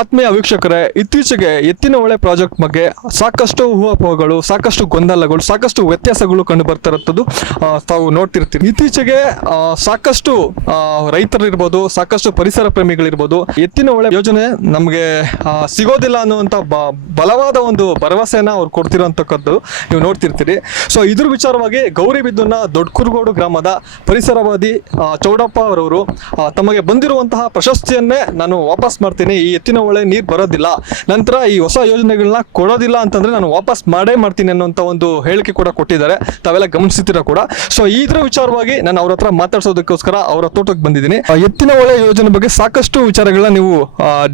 ಆತ್ಮೀಯ ವೀಕ್ಷಕರೇ, ಇತ್ತೀಚೆಗೆ ಎತ್ತಿನ ಹೊಳೆ ಪ್ರಾಜೆಕ್ಟ್ ಬಗ್ಗೆ ಸಾಕಷ್ಟು ಊಹಾಪೋಹಗಳು, ಸಾಕಷ್ಟು ಗೊಂದಲಗಳು, ಸಾಕಷ್ಟು ವ್ಯತ್ಯಾಸಗಳು ಕಂಡು ಬರ್ತಿರುತ್ತದೆ. ತಾವು ನೋಡ್ತಿರ್ತೀರಿ. ಇತ್ತೀಚೆಗೆ ಸಾಕಷ್ಟು ರೈತರಿರ್ಬೋದು, ಸಾಕಷ್ಟು ಪರಿಸರ ಪ್ರೇಮಿಗಳಿರ್ಬೋದು, ಎತ್ತಿನ ಹೊಳೆ ಯೋಜನೆ ನಮಗೆ ಸಿಗೋದಿಲ್ಲ ಅನ್ನುವಂಥ ಬಲವಾದ ಒಂದು ಭರವಸೆನ ಅವ್ರು ಕೊಡ್ತಿರೋಂಥದ್ದು ನೀವು ನೋಡ್ತಿರ್ತೀರಿ. ಸೊ ಇದ್ರ ವಿಚಾರವಾಗಿ ಗೌರಿಬಿದನೂರಿನ ದೊಡ್ಡಕುರ್ಗೋಡು ಗ್ರಾಮದ ಪರಿಸರವಾದಿ ಚೌಡಪ್ಪ ಅವರವರು ತಮಗೆ ಬಂದಿರುವಂತಹ ಪ್ರಶಸ್ತಿಯನ್ನೇ ನಾನು ವಾಪಸ್ ಮಾಡ್ತೀನಿ, ಈ ಎತ್ತಿನ ಹೊಳೆ ನೀರು ಬರೋದಿಲ್ಲ, ನಂತರ ಈ ಹೊಸ ಯೋಜನೆಗಳನ್ನ ಕೊಡೋದಿಲ್ಲ ಅಂತಂದ್ರೆ ನಾನು ವಾಪಸ್ ಮಾಡೇ ಮಾಡ್ತೀನಿ ಅನ್ನೋಂಥ ಒಂದು ಹೇಳಿಕೆ ಕೂಡ ಕೊಟ್ಟಿದ್ದಾರೆ. ತಾವೆಲ್ಲ ಗಮನಿಸ್ತೀರಾ ಕೂಡ. ಸೊ ಇದ್ರ ವಿಚಾರವಾಗಿ ನಾನು ಅವ್ರ ಹತ್ರ ಮಾತಾಡ್ಸೋದಕ್ಕೋಸ್ಕರ ಅವರ ತೋಟಕ್ಕೆ ಬಂದಿದ್ದೀನಿ. ಎತ್ತಿನ ಹೊಳೆ ಯೋಜನೆ ಬಗ್ಗೆ ಸಾಕಷ್ಟು ವಿಚಾರಗಳನ್ನ ನೀವು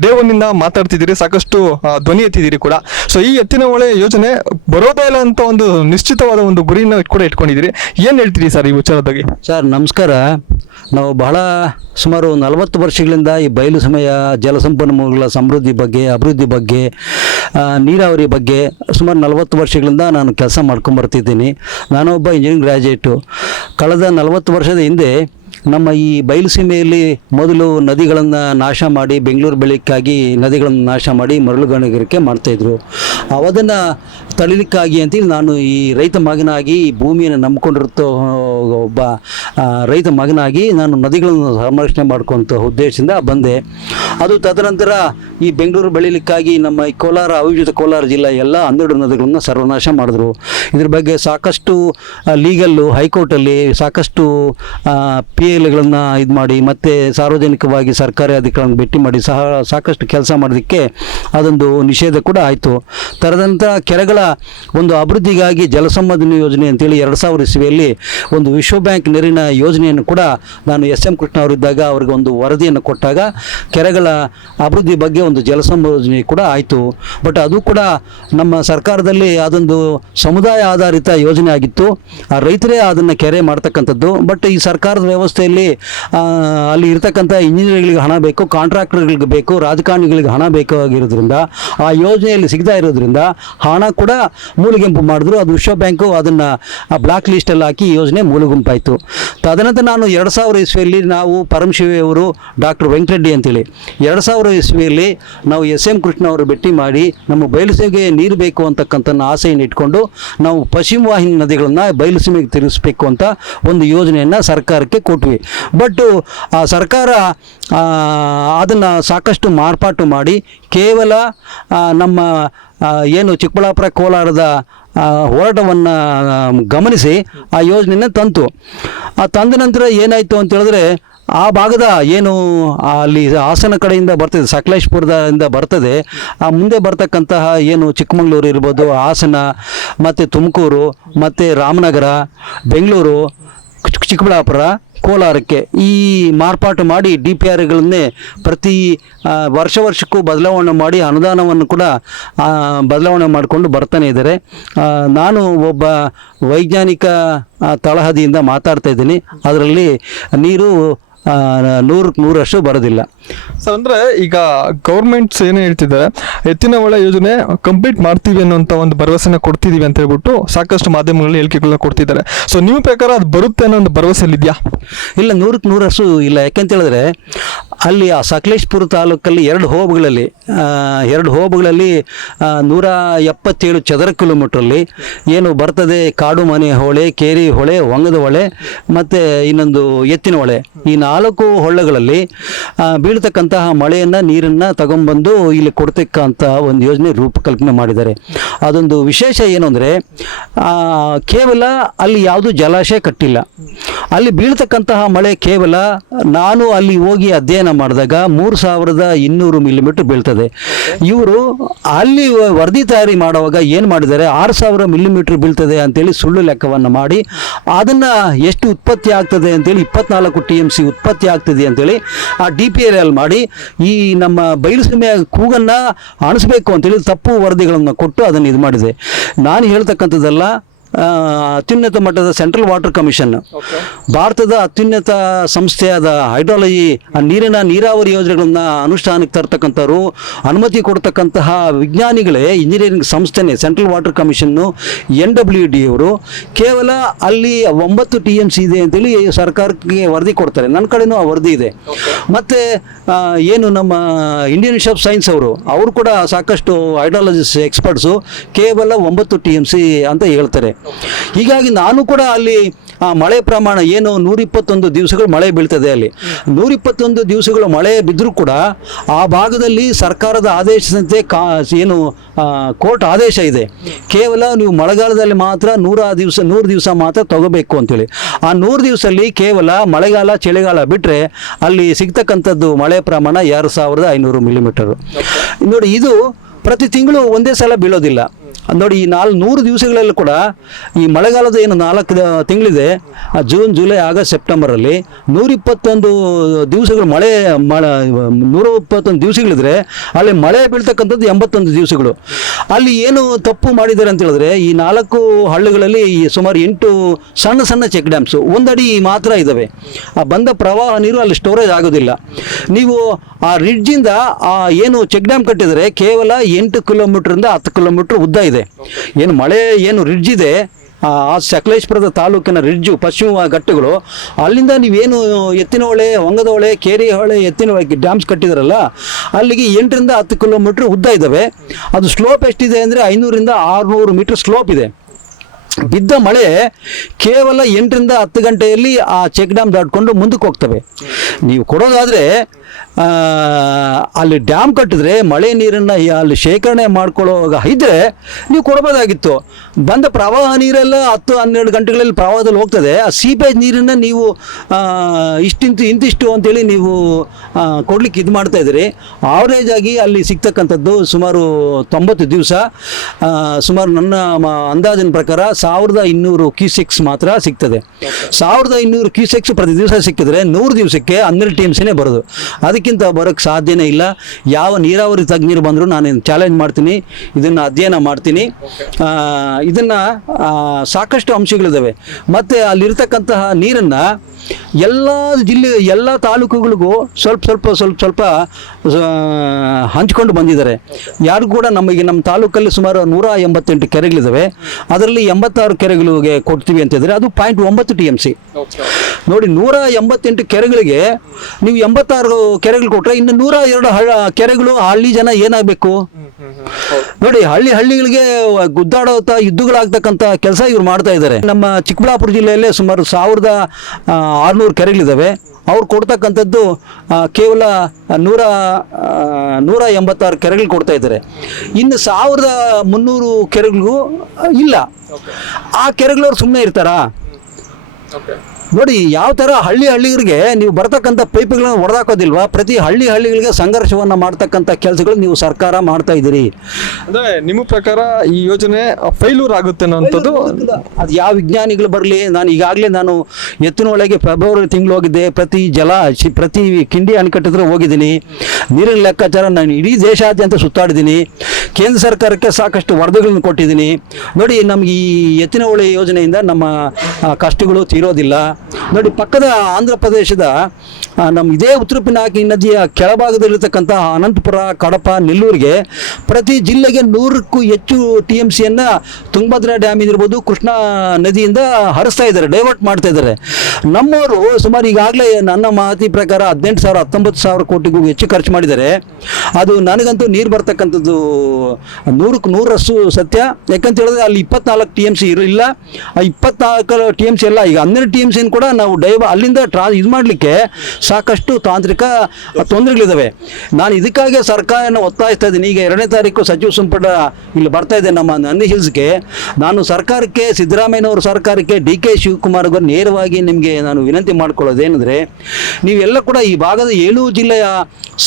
ಡೇ ಒನ್ ಇಂದ ಮಾತಾಡ್ತಿದ್ದೀರಿ, ಸಾಕಷ್ಟು ಧ್ವನಿ ಎತ್ತಿದ್ದೀರಿ ಕೂಡ. ಸೊ ಈ ಎತ್ತಿನ ಹೊಳೆ ಯೋಜನೆ ಬರೋದೇ ಇಲ್ಲ ಅಂತ ಒಂದು ನಿಶ್ಚಿತವಾದ ಒಂದು ಗುರಿನ ಕೂಡ ಇಟ್ಕೊಂಡಿದ್ದೀರಿ. ಏನ್ ಹೇಳ್ತೀರಿ ಸರ್ ಈ ವಿಚಾರದಾಗಿ? ಸರ್ ನಮಸ್ಕಾರ. ನಾವು ಬಹಳ ಸುಮಾರು 40 ವರ್ಷಗಳಿಂದ ಈ ಬಯಲು ಸಮಯ ಜಲಸಂಪನ್ಮೂಲಗಳ ಸಮೃದ್ಧಿ ಬಗ್ಗೆ, ಅಭಿವೃದ್ಧಿ ಬಗ್ಗೆ, ನೀರಾವರಿ ಬಗ್ಗೆ ಸುಮಾರು 40 ವರ್ಷಗಳಿಂದ ನಾನು ಕೆಲಸ ಮಾಡ್ಕೊಂಬರ್ತಿದ್ದೀನಿ. ನಾನೊಬ್ಬ ಇಂಜಿನಿಯರಿಂಗ್ ಗ್ರ್ಯಾಜುಯೇಟು. ಕಳೆದ 40 ವರ್ಷದ ಹಿಂದೆ ನಮ್ಮ ಈ ಬಯಲುಸೀಮೆಯಲ್ಲಿ ಮೊದಲು ನದಿಗಳನ್ನು ನಾಶ ಮಾಡಿ, ಬೆಂಗಳೂರು ಬೆಳಕ್ಕಾಗಿ ನದಿಗಳನ್ನು ನಾಶ ಮಾಡಿ ಮರಳು ಗಣಿಗಾರಿಕೆ ಮಾಡ್ತಾಯಿದ್ರು. ಅದನ್ನು ತಡಿಲಿಕ್ಕಾಗಿ ಅಂತೇಳಿ ನಾನು ಈ ರೈತ ಮಗನಾಗಿ ಈ ಭೂಮಿಯನ್ನು ನಂಬ್ಕೊಂಡಿರುತ್ತೋ ಒಬ್ಬ ರೈತ ಮಗನಾಗಿ ನಾನು ನದಿಗಳನ್ನು ಸಂರಕ್ಷಣೆ ಮಾಡ್ಕೊಂತ ಉದ್ದೇಶದಿಂದ ಬಂದೆ. ಅದು ತದನಂತರ ಈ ಬೆಂಗಳೂರು ಬೆಳೀಲಿಕ್ಕಾಗಿ ನಮ್ಮ ಈ ಕೋಲಾರ, ಅವಿಭಜಿತ ಕೋಲಾರ ಜಿಲ್ಲೆ ಎಲ್ಲ 12 ನದಿಗಳನ್ನು ಸರ್ವನಾಶ ಮಾಡಿದ್ರು. ಇದ್ರ ಬಗ್ಗೆ ಸಾಕಷ್ಟು ಲೀಗಲ್ಲು ಹೈಕೋರ್ಟಲ್ಲಿ ಸಾಕಷ್ಟು PLಗಳನ್ನು ಇದು ಮಾಡಿ, ಮತ್ತು ಸಾರ್ವಜನಿಕವಾಗಿ ಸರ್ಕಾರಿ ಅಧಿಕಾರಿಗಳನ್ನು ಭೇಟಿ ಮಾಡಿ ಸಾಕಷ್ಟು ಕೆಲಸ ಮಾಡೋದಕ್ಕೆ ಅದೊಂದು ನಿಷೇಧ ಕೂಡ ಆಯಿತು. ತದನಂತರ ಕೆರೆಗಳ ಒಂದು ಅಭಿವೃದ್ಧಿಗಾಗಿ ಜಲಸಂಪನ್ಮೂಲ ಯೋಜನೆ ಅಂತೇಳಿ 2000 ಇಸ್ವಿಯಲ್ಲಿ ಒಂದು ವಿಶ್ವ ಬ್ಯಾಂಕ್ ನೆರವಿನ ಯೋಜನೆಯನ್ನು ಕೂಡ ನಾನು SM ಕೃಷ್ಣ ಅವರಿದ್ದಾಗ ಅವ್ರಿಗೆ ಒಂದು ವರದಿಯನ್ನು ಕೊಟ್ಟಾಗ ಕೆರೆಗಳ ಅಭಿವೃದ್ಧಿ ಬಗ್ಗೆ ಒಂದು ಜಲಸಂಪನ್ಮೂಲ ಯೋಜನೆ ಕೂಡ ಆಯಿತು. ಬಟ್ ಅದು ಕೂಡ ನಮ್ಮ ಸರ್ಕಾರದಲ್ಲಿ ಅದೊಂದು ಸಮುದಾಯ ಆಧಾರಿತ ಯೋಜನೆ ಆಗಿತ್ತು. ಆ ರೈತರೇ ಅದನ್ನು ಕೆರೆ ಮಾಡ್ತಕ್ಕಂಥದ್ದು. ಬಟ್ ಈ ಸರ್ಕಾರದ ವ್ಯವಸ್ಥೆಯಲ್ಲಿ ಅಲ್ಲಿ ಇರ್ತಕ್ಕಂಥ ಇಂಜಿನಿಯರ್ಗಳಿಗೆ ಹಣ ಬೇಕು, ಕಾಂಟ್ರಾಕ್ಟರ್ಗಳಿಗೆ ಬೇಕು, ರಾಜಕಾರಣಿಗಳಿಗೆ ಹಣ ಬೇಕಾಗಿರೋದ್ರಿಂದ ಆ ಯೋಜನೆಯಲ್ಲಿ ಸಿಗ್ತಾ ಇರೋದ್ರಿಂದ ಹಣ ಕೂಡ ಮೂಲೆಗುಂಪು ಮಾಡಿದ್ರು. ಅದು ವಿಶ್ವ ಬ್ಯಾಂಕು ಅದನ್ನು ಬ್ಲಾಕ್ ಲಿಸ್ಟಲ್ಲಿ ಹಾಕಿ ಈ ಯೋಜನೆ ಮೂಲೆಗುಂಪಾಯಿತು. ತದನಂತರ ನಾನು 2000 ಇಸ್ವಿಯಲ್ಲಿ ನಾವು ಪರಮಶಿವೆಯವರು, ಡಾಕ್ಟರ್ ವೆಂಕಟರೆಡ್ಡಿ ಅಂತೇಳಿ 2000 ಇಸ್ವಿಯಲ್ಲಿ ನಾವು SM ಕೃಷ್ಣ ಅವರು ಭೇಟಿ ಮಾಡಿ ನಮ್ಮ ಬಯಲುಸೀಮೆಗೆ ನೀರು ಬೇಕು ಅಂತಕ್ಕಂಥ ಆಸೆಯನ್ನು ಇಟ್ಕೊಂಡು ನಾವು ಪಶ್ಚಿಮ ವಾಹಿನಿ ನದಿಗಳನ್ನು ಬಯಲುಸೀಮೆಗೆ ತಿರುಗಿಸ್ಬೇಕು ಅಂತ ಒಂದು ಯೋಜನೆಯನ್ನು ಸರ್ಕಾರಕ್ಕೆ ಕೊಟ್ವಿ. ಬಟ್ ಆ ಸರ್ಕಾರ ಅದನ್ನು ಸಾಕಷ್ಟು ಮಾರ್ಪಾಟು ಮಾಡಿ ಕೇವಲ ನಮ್ಮ ಏನು ಚಿಕ್ಕಬಳ್ಳಾಪುರ ಕೋಲಾರದ ಹೋರಾಟವನ್ನು ಗಮನಿಸಿ ಆ ಯೋಜನೆಯನ್ನು ತಂತು. ತಂದ ನಂತರ ಏನಾಯಿತು ಅಂತ ಹೇಳಿದ್ರೆ, ಆ ಭಾಗದ ಏನು ಅಲ್ಲಿ ಹಾಸನ ಕಡೆಯಿಂದ ಬರ್ತದೆ, ಸಕಲೇಶ್ಪುರದಿಂದ ಬರ್ತದೆ, ಆ ಮುಂದೆ ಬರ್ತಕ್ಕಂತಹ ಏನು ಚಿಕ್ಕಮಗಳೂರು ಇರ್ಬೋದು, ಹಾಸನ ಮತ್ತು ತುಮಕೂರು ಮತ್ತು ರಾಮನಗರ, ಬೆಂಗಳೂರು, ಚಿಕ್ಕಬಳ್ಳಾಪುರ, ಕೋಲಾರಕ್ಕೆ ಈ ಮಾರ್ಪಾಟು ಮಾಡಿ DPRಗಳನ್ನೇ ಪ್ರತಿ ವರ್ಷಕ್ಕೂ ಬದಲಾವಣೆ ಮಾಡಿ ಅನುದಾನವನ್ನು ಕೂಡ ಬದಲಾವಣೆ ಮಾಡಿಕೊಂಡು ಬರ್ತಾನೆ ಇದ್ದಾರೆ. ನಾನು ಒಬ್ಬ ವೈಜ್ಞಾನಿಕ ತಳಹದಿಯಿಂದ ಮಾತಾಡ್ತಾ ಇದ್ದೀನಿ. ಅದರಲ್ಲಿ ನೀರು 100% ಬರೋದಿಲ್ಲ ಸರ್. ಅಂದರೆ ಈಗ ಗೌರ್ಮೆಂಟ್ಸ್ ಏನು ಹೇಳ್ತಿದ್ದಾರೆ, ಎತ್ತಿನ ಹೊಳೆ ಯೋಜನೆ ಕಂಪ್ಲೀಟ್ ಮಾಡ್ತೀವಿ ಅನ್ನೋಂಥ ಒಂದು ಭರವಸೆನ ಕೊಡ್ತಿದ್ದೀವಿ ಅಂತ ಹೇಳ್ಬಿಟ್ಟು ಸಾಕಷ್ಟು ಮಾಧ್ಯಮಗಳಲ್ಲಿ ಹೇಳಿಕೆಗಳನ್ನ ಕೊಡ್ತಿದ್ದಾರೆ. ಸೊ ನಿಮ್ಮ ಪ್ರಕಾರ ಅದು ಬರುತ್ತೆ ಅನ್ನೋ ಒಂದು ಭರವಸೆಯಲ್ಲಿ ಇದೆಯಾ? ಇಲ್ಲ, 100% ಇಲ್ಲ. ಯಾಕೆಂತ ಹೇಳಿದ್ರೆ ಅಲ್ಲಿ ಆ ಸಕಲೇಶ್ಪುರ ತಾಲೂಕಲ್ಲಿ 2 ಹೋಬಗಳಲ್ಲಿ 177 ಚದರ ಕಿಲೋಮೀಟ್ರಲ್ಲಿ ಏನು ಬರ್ತದೆ, ಕಾಡು ಮನೆ ಹೊಳೆ, ಕೇರಿ ಹೊಳೆ, ಹೊಂಗದ ಹೊಳೆ ಮತ್ತು ಇನ್ನೊಂದು ಎತ್ತಿನ ಹೊಳೆ, ಈ 4 ಹೊಳ್ಳೆಗಳಲ್ಲಿ ಬೀಳ್ತಕ್ಕಂತಹ ಮಳೆಯನ್ನು, ನೀರನ್ನು ತಗೊಂಡ್ಬಂದು ಇಲ್ಲಿ ಕೊಡ್ತಕ್ಕಂಥ ಒಂದು ಯೋಜನೆ ರೂಪಕಲ್ಪನೆ ಮಾಡಿದ್ದಾರೆ. ಅದೊಂದು ವಿಶೇಷ ಏನು ಅಂದರೆ, ಕೇವಲ ಅಲ್ಲಿ ಯಾವುದು ಜಲಾಶಯ ಕಟ್ಟಿಲ್ಲ. ಅಲ್ಲಿ ಬೀಳ್ತಕ್ಕಂತಹ ಮಳೆ ಕೇವಲ, ನಾನು ಅಲ್ಲಿ ಹೋಗಿ ಅಧ್ಯಯನ ಮಾಡಿದಾಗ 3200 ಮಿಲಿಮೀಟರ್ ಬೀಳ್ತದೆ. ಇವರು ಅಲ್ಲಿ ವರದಿ ತಯಾರಿ ಮಾಡುವಾಗ ಏನು ಮಾಡಿದ್ದಾರೆ, 6000 ಮಿಲಿಮೀಟರ್ ಬೀಳ್ತದೆ ಅಂತೇಳಿ ಸುಳ್ಳು ಲೆಕ್ಕವನ್ನು ಮಾಡಿ ಅದನ್ನು ಎಷ್ಟು ಉತ್ಪತ್ತಿ ಆಗ್ತದೆ ಅಂತೇಳಿ 24 TMC ಉತ್ಪತ್ತಿ ಆಗ್ತದೆ ಅಂತೇಳಿ ಆ DPRL ಮಾಡಿ ಈ ನಮ್ಮ ಬಯಲುಸೀಮೆಯ ಕೂಗನ್ನು ಅಣಿಸ್ಬೇಕು ಅಂತೇಳಿ ತಪ್ಪು ವರದಿಗಳನ್ನು ಕೊಟ್ಟು ಅದನ್ನು ಇದು ಮಾಡಿದೆ. ನಾನು ಹೇಳ್ತಕ್ಕಂಥದ್ದೆಲ್ಲ ಅತ್ಯುನ್ನತ ಮಟ್ಟದ ಸೆಂಟ್ರಲ್ ವಾಟರ್ ಕಮಿಷನ್, ಭಾರತದ ಅತ್ಯುನ್ನತ ಸಂಸ್ಥೆಯಾದ ಹೈಡ್ರಾಲಜಿ ನೀರಾವರಿ ಯೋಜನೆಗಳನ್ನ ಅನುಷ್ಠಾನಕ್ಕೆ ತರ್ತಕ್ಕಂಥವ್ರು, ಅನುಮತಿ ಕೊಡ್ತಕ್ಕಂತಹ ವಿಜ್ಞಾನಿಗಳೇ ಇಂಜಿನಿಯರಿಂಗ್ ಸಂಸ್ಥೆನೇ ಸೆಂಟ್ರಲ್ ವಾಟರ್ ಕಮಿಷನ್ನು, NWD ಅವರು ಕೇವಲ ಅಲ್ಲಿ 9 TMC ಇದೆ ಅಂತೇಳಿ ಸರ್ಕಾರಕ್ಕೆ ವರದಿ ಕೊಡ್ತಾರೆ. ನನ್ನ ಕಡೆನೂ ಆ ವರದಿ ಇದೆ. ಮತ್ತು ಏನು ನಮ್ಮ ಇಂಡಿಯನ್ ಇನ್ಸ್ಟಿಟ್ಯೂಟ್ ಆಫ್ ಸೈನ್ಸ್ ಅವರು ಕೂಡ ಸಾಕಷ್ಟು ಹೈಡ್ರಾಲಜಿಸ್ಟ್ ಎಕ್ಸ್ಪರ್ಟ್ಸು ಕೇವಲ 9 TMC ಅಂತ ಹೇಳ್ತಾರೆ. ಹೀಗಾಗಿ ನಾನು ಕೂಡ ಅಲ್ಲಿ ಮಳೆ ಪ್ರಮಾಣ ಏನು 121 ದಿವಸಗಳು ಮಳೆ ಬೀಳ್ತದೆ, ಅಲ್ಲಿ 121 ದಿವಸಗಳು ಮಳೆ ಬಿದ್ದರೂ ಕೂಡ ಆ ಭಾಗದಲ್ಲಿ ಸರ್ಕಾರದ ಆದೇಶದಂತೆ ಏನು ಕೋರ್ಟ್ ಆದೇಶ ಇದೆ, ಕೇವಲ ನೀವು ಮಳೆಗಾಲದಲ್ಲಿ ಮಾತ್ರ 100 ದಿವಸ ಮಾತ್ರ ತಗೋಬೇಕು ಅಂತೇಳಿ. ಆ 100 ದಿವಸದಲ್ಲಿ ಕೇವಲ ಮಳೆಗಾಲ ಚಳಿಗಾಲ ಬಿಟ್ಟರೆ ಅಲ್ಲಿ ಸಿಗ್ತಕ್ಕಂಥದ್ದು ಮಳೆ ಪ್ರಮಾಣ 2500 ಮಿಲಿಮೀಟರು. ನೋಡಿ, ಇದು ಪ್ರತಿ ತಿಂಗಳು ಒಂದೇ ಸಲ ಬೀಳೋದಿಲ್ಲ. ನೋಡಿ, ಈ 100 ದಿವಸಗಳಲ್ಲೂ ಕೂಡ ಈ ಮಳೆಗಾಲದ ಏನು 4 ತಿಂಗಳಿದೆ, ಜೂನ್, ಜುಲೈ, ಆಗಸ್ಟ್, ಸೆಪ್ಟೆಂಬರಲ್ಲಿ 121 ದಿವಸಗಳು ಮಳೆ 121 ದಿವಸಗಳಿದ್ರೆ ಅಲ್ಲಿ ಮಳೆ ಬೀಳ್ತಕ್ಕಂಥದ್ದು 81 ದಿವಸಗಳು. ಅಲ್ಲಿ ಏನು ತಪ್ಪು ಮಾಡಿದ್ದಾರೆ ಅಂತ ಹೇಳಿದ್ರೆ, ಈ 4 ಹಳ್ಳಿಗಳಲ್ಲಿ ಸುಮಾರು 8 ಸಣ್ಣ ಸಣ್ಣ ಚೆಕ್ ಡ್ಯಾಮ್ಸು 1 ಅಡಿ ಮಾತ್ರ ಇದ್ದಾವೆ. ಆ ಬಂದ ಪ್ರವಾಹ ನೀರು ಅಲ್ಲಿ ಸ್ಟೋರೇಜ್ ಆಗೋದಿಲ್ಲ. ನೀವು ಆ ರಿಡ್ಜಿಂದ ಆ ಏನು ಚೆಕ್ ಡ್ಯಾಮ್ ಕಟ್ಟಿದರೆ ಕೇವಲ 8 ಕಿಲೋಮೀಟ್ರಿಂದ 10 ಕಿಲೋಮೀಟ್ರ್ ಉದ್ದ ಇದೆ. ಏನು ಮಳೆ ಏನು ರಿಡ್ಜ್ ಇದೆ, ಆ ಸಕಲೇಶ್ಪುರದ ತಾಲೂಕಿನ ರಿಡ್ಜು ಪಶ್ಚಿಮ ಘಟ್ಟಗಳು, ಅಲ್ಲಿಂದ ನೀವೇನು ಎತ್ತಿನಹೊಳೆ, ಹೊಂಗದಹೊಳೆ, ಕೇರಿಹೊಳೆ, ಎತ್ತಿನಹೊಳೆ ಡ್ಯಾಮ್ಸ್ ಕಟ್ಟಿದಾರಲ್ಲ, ಅಲ್ಲಿಗೆ 8ರಿಂದ 10 ಕಿಲೋಮೀಟ್ರ್ ಉದ್ದ ಇದ್ದಾವೆ. ಅದು ಸ್ಲೋಪ್ ಎಷ್ಟಿದೆ ಅಂದರೆ 500ರಿಂದ 600 ಮೀಟರ್ ಸ್ಲೋಪ್ ಇದೆ. ಬಿದ್ದ ಮಳೆ ಕೇವಲ 8ರಿಂದ 10 ಗಂಟೆಯಲ್ಲಿ ಆ ಚೆಕ್ ಡ್ಯಾಮ್ ದಾಟ್ಕೊಂಡು ಮುಂದಕ್ಕೆ ಹೋಗ್ತವೆ. ನೀವು ಕೊಡೋದಾದರೆ ಅಲ್ಲಿ ಡ್ಯಾಮ್ ಕಟ್ಟಿದ್ರೆ ಮಳೆ ನೀರನ್ನು ಅಲ್ಲಿ ಶೇಖರಣೆ ಮಾಡ್ಕೊಳ್ಳೋವಾಗ ಇದ್ದರೆ ನೀವು ಕೊಡ್ಬೋದಾಗಿತ್ತು. ಬಂದ ಪ್ರವಾಹ ನೀರೆಲ್ಲ 10-12 ಗಂಟೆಗಳಲ್ಲಿ ಪ್ರವಾಹದಲ್ಲಿ ಹೋಗ್ತದೆ. ಆ ಸೀಪೇಜ್ ನೀರನ್ನು ನೀವು ಇಂತಿಷ್ಟು ಅಂತೇಳಿ ನೀವು ಕೊಡ್ಲಿಕ್ಕೆ ಇದು ಮಾಡ್ತಾಯಿದ್ದೀರಿ. ಆವ್ರೇಜ್ ಆಗಿ ಅಲ್ಲಿ ಸಿಗ್ತಕ್ಕಂಥದ್ದು ಸುಮಾರು 90 ದಿವಸ, ಸುಮಾರು ನನ್ನ ಅಂದಾಜಿನ ಪ್ರಕಾರ 1200 ಕ್ಯೂಸೆಕ್ಸ್ ಮಾತ್ರ ಸಿಗ್ತದೆ. 1200 ಕ್ಯೂಸೆಕ್ಸ್ ಪ್ರತಿ ದಿವಸ ಸಿಕ್ಕಿದ್ರೆ 100 ದಿವಸಕ್ಕೆ 12 TMCನೇ ಬರೋದು. ಅದಕ್ಕಿಂತ ಬರೋಕ್ಕೆ ಸಾಧ್ಯನೇ ಇಲ್ಲ. ಯಾವ ನೀರಾವರಿ ತಜ್ಞರು ಬಂದರೂ ನಾನು ಚಾಲೆಂಜ್ ಮಾಡ್ತೀನಿ, ಇದನ್ನು ಅಧ್ಯಯನ ಮಾಡ್ತೀನಿ. ಇದನ್ನು ಸಾಕಷ್ಟು ಅಂಶಗಳಿದ್ದಾವೆ. ಮತ್ತು ಅಲ್ಲಿರ್ತಕ್ಕಂತಹ ನೀರನ್ನು ಎಲ್ಲ ಜಿಲ್ಲೆ, ಎಲ್ಲ ತಾಲೂಕುಗಳಿಗೂ ಸ್ವಲ್ಪ ಹಂಚ್ಕೊಂಡು ಬಂದಿದ್ದಾರೆ. ಯಾರು ಕೂಡ ನಮ್ಮ ತಾಲೂಕಲ್ಲಿ ಸುಮಾರು 188 ಕೆರೆಗಳಿದ್ದಾವೆ. ಅದರಲ್ಲಿ 86 ಕೆರೆಗಳಿಗೆ ಕೊಡ್ತೀವಿ ಅಂತಿದ್ರೆ ಅದು 0.9 TMC. ನೋಡಿ, 188 ಕೆರೆಗಳಿಗೆ ನೀವು 86 ಕೆರೆಗಳು ಕೊಟ್ಟರೆ ಇನ್ನು 102 ಕೆರೆಗಳು ಹಳ್ಳಿ ಜನ ಏನಾಗಬೇಕು ನೋಡಿ. ಹಳ್ಳಿಗಳಿಗೆ ಗುದ್ದಾಡೋತ ಯುದ್ಧಗಳಾಗ್ತಕ್ಕಂಥ ಕೆಲಸ ಇವ್ರು ಮಾಡ್ತಾ ಇದ್ದಾರೆ. ನಮ್ಮ ಚಿಕ್ಕಬಳ್ಳಾಪುರ ಜಿಲ್ಲೆಯಲ್ಲೇ ಸುಮಾರು 1600 ಕೆರೆಗಳಿದ್ದಾವೆ. ಅವ್ರು ಕೊಡ್ತಕ್ಕಂಥದ್ದು ಕೇವಲ 186 ಕೆರೆಗಳು ಕೊಡ್ತಾ ಇದ್ದಾರೆ. ಇನ್ನು 1300 ಕೆರೆಗಳಿಗೂ ಇಲ್ಲ. ಆ ಕೆರೆಗಳವ್ರು ಸುಮ್ಮನೆ ಇರ್ತಾರಾ? ನೋಡಿ, ಯಾವ ಥರ ಹಳ್ಳಿಗರಿಗೆ ನೀವು ಬರ್ತಕ್ಕಂಥ ಪೈಪ್ಗಳನ್ನು ಹೊಡೆದಾಕೋದಿಲ್ವಾ? ಪ್ರತಿ ಹಳ್ಳಿಗಳಿಗೆ ಸಂಘರ್ಷವನ್ನು ಮಾಡ್ತಕ್ಕಂಥ ಕೆಲಸಗಳು ನೀವು ಸರ್ಕಾರ ಮಾಡ್ತಾ ಇದ್ದೀರಿ. ಅಂದರೆ ನಿಮ್ಮ ಪ್ರಕಾರ ಈ ಯೋಜನೆ ಫೈಲೂರ್ ಆಗುತ್ತೆ ಅನ್ನೋಂಥದ್ದು? ಅದು ಯಾವ ವಿಜ್ಞಾನಿಗಳು ಬರಲಿ, ಈಗಾಗಲೇ ನಾನು ಎತ್ತಿನಹೊಳೆಗೆ ಫೆಬ್ರವರಿ ತಿಂಗಳು ಹೋಗಿದ್ದೆ. ಪ್ರತಿ ಕಿಂಡಿ ಅಣೆಕಟ್ಟಿದ್ರೆ ಹೋಗಿದ್ದೀನಿ. ನೀರಿನ ಲೆಕ್ಕಾಚಾರ ನಾನು ಇಡೀ ದೇಶಾದ್ಯಂತ ಸುತ್ತಾಡಿದ್ದೀನಿ. ಕೇಂದ್ರ ಸರ್ಕಾರಕ್ಕೆ ಸಾಕಷ್ಟು ವರದಿಗಳನ್ನು ಕೊಟ್ಟಿದ್ದೀನಿ. ನೋಡಿ, ನಮಗೆ ಈ ಎತ್ತಿನಹೊಳೆ ಯೋಜನೆಯಿಂದ ನಮ್ಮ ಕಷ್ಟಗಳು ತೀರೋದಿಲ್ಲ. ನೋಡಿ, ಪಕ್ಕದ ಆಂಧ್ರ ಪ್ರದೇಶದ ನಮ್ಮ ಇದೇ ಉತ್ತರ ಪಿನಾಕಿ ನದಿಯ ಕೆಳಭಾಗದಲ್ಲಿರ್ತಕ್ಕಂಥ ಅನಂತಪುರ, ಕಡಪ, ನೆಲ್ಲೂರಿಗೆ ಪ್ರತಿ ಜಿಲ್ಲೆಗೆ 100ಕ್ಕೂ ಹೆಚ್ಚು TMCಯನ್ನು ತುಂಗಭದ್ರಾ ಡ್ಯಾಮ್ ಇರ್ಬೋದು, ಕೃಷ್ಣಾ ನದಿಯಿಂದ ಹರಿಸ್ತಾ ಇದ್ದಾರೆ, ಡೈವರ್ಟ್ ಮಾಡ್ತಾ ಇದ್ದಾರೆ. ನಮ್ಮವರು ಸುಮಾರು ಈಗಾಗಲೇ ನನ್ನ ಮಾಹಿತಿ ಪ್ರಕಾರ 18,000-19,000 ಕೋಟಿಗೂ ಹೆಚ್ಚು ಖರ್ಚು ಮಾಡಿದ್ದಾರೆ. ಅದು ನನಗಂತೂ ನೀರು ಬರ್ತಕ್ಕಂಥದ್ದು 100ಕ್ಕೆ 100ರಷ್ಟು ಸತ್ಯ. ಯಾಕಂತ ಹೇಳಿದ್ರೆ ಅಲ್ಲಿ 24 TMC ಇರಲಿಲ್ಲ. ಆ 24 TMC ಎಲ್ಲ ಈಗ 12 TMC ಕೂಡ ನಾವು ಅಲ್ಲಿಂದ ಇದು ಮಾಡಲಿಕ್ಕೆ ಸಾಕಷ್ಟು ತಾಂತ್ರಿಕ ತೊಂದರೆಗಳಿದ್ದಾವೆ. ನಾನು ಇದಕ್ಕಾಗಿ ಸರ್ಕಾರನ ಒತ್ತಾಯಿಸ್ತಾ ಇದ್ದೀನಿ. ಈಗ 2ನೇ ತಾರೀಕು ಸಚಿವ ಸಂಪುಟ ಇಲ್ಲಿ ಬರ್ತಾ ಇದೆ ನಮ್ಮ ನಂದಿ ಹಿಲ್ಸ್ಗೆ. ನಾನು ಸರ್ಕಾರಕ್ಕೆ, ಸಿದ್ದರಾಮಯ್ಯನವ್ರ ಸರ್ಕಾರಕ್ಕೆ, DK ಶಿವಕುಮಾರ್ ಅವರು ನೇರವಾಗಿ ನಿಮಗೆ ನಾನು ವಿನಂತಿ ಮಾಡ್ಕೊಳ್ಳೋದೇನೆಂದರೆ, ನೀವೆಲ್ಲ ಕೂಡ ಈ ಭಾಗದ 7 ಜಿಲ್ಲೆಯ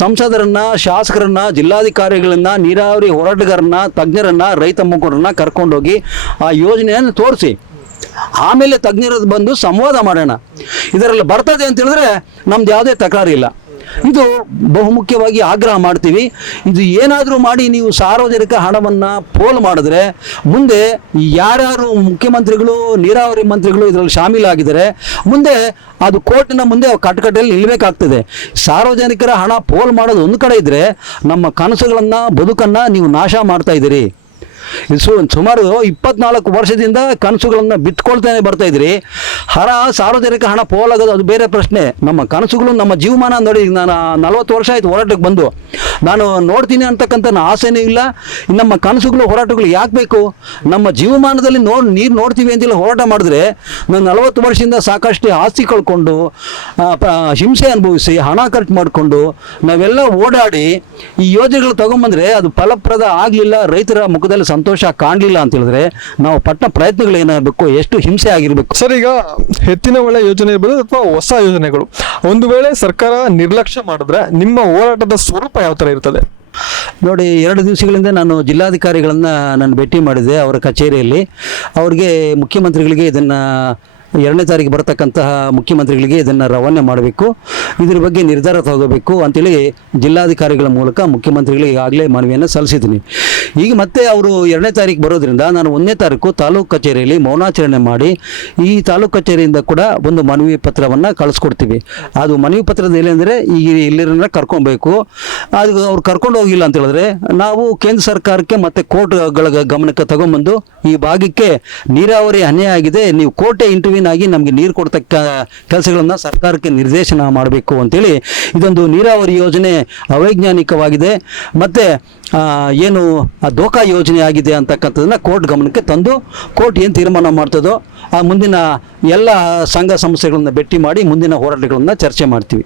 ಸಂಸದರನ್ನ, ಶಾಸಕರನ್ನ, ಜಿಲ್ಲಾಧಿಕಾರಿಗಳನ್ನ, ನೀರಾವರಿ ಹೋರಾಟಗಾರರನ್ನ, ತಜ್ಞರನ್ನ, ರೈತ ಮುಖಂಡರನ್ನ ಕರ್ಕೊಂಡೋಗಿ ಆ ಯೋಜನೆಯನ್ನು ತೋರಿಸಿ. ಆಮೇಲೆ ತಜ್ಞರದ್ದು ಬಂದು ಸಂವಾದ ಮಾಡೋಣ. ಇದರಲ್ಲಿ ಬರ್ತದೆ ಅಂತ ಹೇಳಿದ್ರೆ ನಮ್ದು ಯಾವುದೇ ತಕರಾರು ಇಲ್ಲ. ಇದು ಬಹುಮುಖ್ಯವಾಗಿ ಆಗ್ರಹ ಮಾಡ್ತೀವಿ. ಇದು ಏನಾದರೂ ಮಾಡಿ ನೀವು ಸಾರ್ವಜನಿಕ ಹಣವನ್ನು ಪೋಲು ಮಾಡಿದ್ರೆ ಮುಂದೆ ಯಾರ್ಯಾರು ಮುಖ್ಯಮಂತ್ರಿಗಳು ನೀರಾವರಿ ಮಂತ್ರಿಗಳು ಇದರಲ್ಲಿ ಶಾಮೀಲಾಗಿದ್ದಾರೆ ಮುಂದೆ ಅದು ಕೋರ್ಟಿನ ಮುಂದೆ ಕಟಕಟೆಯಲ್ಲಿ ನಿಲ್ಲಬೇಕಾಗ್ತದೆ. ಸಾರ್ವಜನಿಕರ ಹಣ ಪೋಲು ಮಾಡೋದು ಒಂದು ಕಡೆ ಇದ್ದರೆ ನಮ್ಮ ಕನಸುಗಳನ್ನು ಬದುಕನ್ನು ನೀವು ನಾಶ ಮಾಡ್ತಾ ಇದ್ದೀರಿ. ಸುಮಾರು 24 ವರ್ಷದಿಂದ ಕನಸುಗಳನ್ನು ಬಿಟ್ಕೊಳ್ತಾನೆ ಬರ್ತಾ ಇದ್ರಿ. ಸಾರ್ವಜನಿಕ ಹಣ ಪೋಲಾಗೋದು ಅದು ಬೇರೆ ಪ್ರಶ್ನೆ. ನಮ್ಮ ಕನಸುಗಳು ನಮ್ಮ ಜೀವಮಾನ ನೋಡಿ, ನಾನು 40 ವರ್ಷ ಆಯ್ತು ಹೋರಾಟಕ್ಕೆ ಬಂದು. ನಾನು ನೋಡ್ತೀನಿ ಅಂತಕ್ಕಂಥ ಆಸೆನೂ ಇಲ್ಲ. ನಮ್ಮ ಕನಸುಗಳು ಹೋರಾಟಗಳು ಯಾಕೆ ಬೇಕು? ನಮ್ಮ ಜೀವಮಾನದಲ್ಲಿ ನೀರು ನೋಡ್ತೀವಿ ಅಂತೆಲ್ಲ ಹೋರಾಟ ಮಾಡಿದ್ರೆ ನಾನು 40 ವರ್ಷದಿಂದ ಸಾಕಷ್ಟು ಆಸ್ತಿ ಕಳ್ಕೊಂಡು ಹಿಂಸೆ ಅನುಭವಿಸಿ ಹಣ ಖರ್ಚು ಮಾಡಿಕೊಂಡು ನಾವೆಲ್ಲ ಓಡಾಡಿ ಈ ಯೋಜನೆಗಳು ತಗೊಂಬಂದ್ರೆ ಅದು ಫಲಪ್ರದ ಆಗಲಿಲ್ಲ, ರೈತರ ಮುಖದಲ್ಲಿ ಸಂತೋಷ ಕಾಣಲಿಲ್ಲ ಅಂತ ಹೇಳಿದ್ರೆ ನಾವು ಪಟ್ಟ ಪ್ರಯತ್ನಗಳು ಏನಾಗಬೇಕು, ಎಷ್ಟು ಹಿಂಸೆ ಆಗಿರಬೇಕು. ಸರ್, ಈಗ ಎತ್ತಿನ ಹೊಳೆ ಯೋಜನೆ ಇರ್ಬೋದು ಅಥವಾ ಹೊಸ ಯೋಜನೆಗಳು ಒಂದು ವೇಳೆ ಸರ್ಕಾರ ನಿರ್ಲಕ್ಷ್ಯ ಮಾಡಿದ್ರೆ ನಿಮ್ಮ ಹೋರಾಟದ ಸ್ವರೂಪ ಯಾವ ತರ ಇರ್ತದೆ? ನೋಡಿ, 2 ದಿವಸಗಳಿಂದ ನಾನು ಜಿಲ್ಲಾಧಿಕಾರಿಗಳನ್ನು ನಾನು ಭೇಟಿ ಮಾಡಿದೆ ಅವರ ಕಚೇರಿಯಲ್ಲಿ. ಅವ್ರಿಗೆ ಮುಖ್ಯಮಂತ್ರಿಗಳಿಗೆ ಇದನ್ನು 2ನೇ ತಾರೀಕು ಬರತಕ್ಕಂತಹ ಮುಖ್ಯಮಂತ್ರಿಗಳಿಗೆ ಇದನ್ನು ರವಾನೆ ಮಾಡಬೇಕು, ಇದ್ರ ಬಗ್ಗೆ ನಿರ್ಧಾರ ತಗೋಬೇಕು ಅಂತೇಳಿ ಜಿಲ್ಲಾಧಿಕಾರಿಗಳ ಮೂಲಕ ಮುಖ್ಯಮಂತ್ರಿಗಳಿಗೆ ಈಗಾಗಲೇ ಮನವಿಯನ್ನು ಸಲ್ಲಿಸಿದ್ದೀನಿ. ಈಗ ಮತ್ತೆ ಅವರು 2ನೇ ತಾರೀಕು ಬರೋದ್ರಿಂದ ನಾನು 1ನೇ ತಾರೀಕು ತಾಲೂಕು ಕಚೇರಿಯಲ್ಲಿ ಮೌನಾಚರಣೆ ಮಾಡಿ ಈ ತಾಲೂಕು ಕಚೇರಿಯಿಂದ ಕೂಡ ಒಂದು ಮನವಿ ಪತ್ರವನ್ನು ಕಳಿಸ್ಕೊಡ್ತೀವಿ. ಅದು ಮನವಿ ಪತ್ರದ ಏನಂದರೆ ಈಗ ಇಲ್ಲಿರನ್ನ ಕರ್ಕೊಬೇಕು. ಅದು ಅವ್ರು ಕರ್ಕೊಂಡು ಹೋಗಿಲ್ಲ ಅಂತ ಹೇಳಿದ್ರೆ ನಾವು ಕೇಂದ್ರ ಸರ್ಕಾರಕ್ಕೆ ಮತ್ತು ಕೋರ್ಟ್ಗಳ ಗಮನಕ್ಕೆ ತಗೊಂಬಂದು ಈ ಭಾಗಕ್ಕೆ ನೀರಾವರಿ ಅನ್ಯಾಯ ಆಗಿದೆ, ನೀವು ಕೋರ್ಟೇ ಇಂಟರ್ವ್ಯೂನ್ ಆಗಿ ನಮಗೆ ನೀರು ಕೊಡ್ತಕ್ಕ ಕೆಲಸಗಳನ್ನು ಸರ್ಕಾರಕ್ಕೆ ನಿರ್ದೇಶನ ಮಾಡಬೇಕು ಅಂತೇಳಿ ಇದೊಂದು ನೀರಾವರಿ ಯೋಜನೆ ಅವೈಜ್ಞಾನಿಕವಾಗಿದೆ ಮತ್ತು ಏನು ದೋಖಾ ಯೋಜನೆ ಆಗಿದೆ ಅಂತಕ್ಕಂಥದ್ದನ್ನು ಕೋರ್ಟ್ ಗಮನಕ್ಕೆ ತಂದು ಕೋರ್ಟ್ ಏನು ತೀರ್ಮಾನ ಮಾಡ್ತದೋ ಆ ಮುಂದಿನ ಎಲ್ಲ ಸಂಘ ಸಂಸ್ಥೆಗಳನ್ನು ಭೇಟಿ ಮಾಡಿ ಮುಂದಿನ ಹೋರಾಟಗಳನ್ನು ಚರ್ಚೆ ಮಾಡ್ತೀವಿ.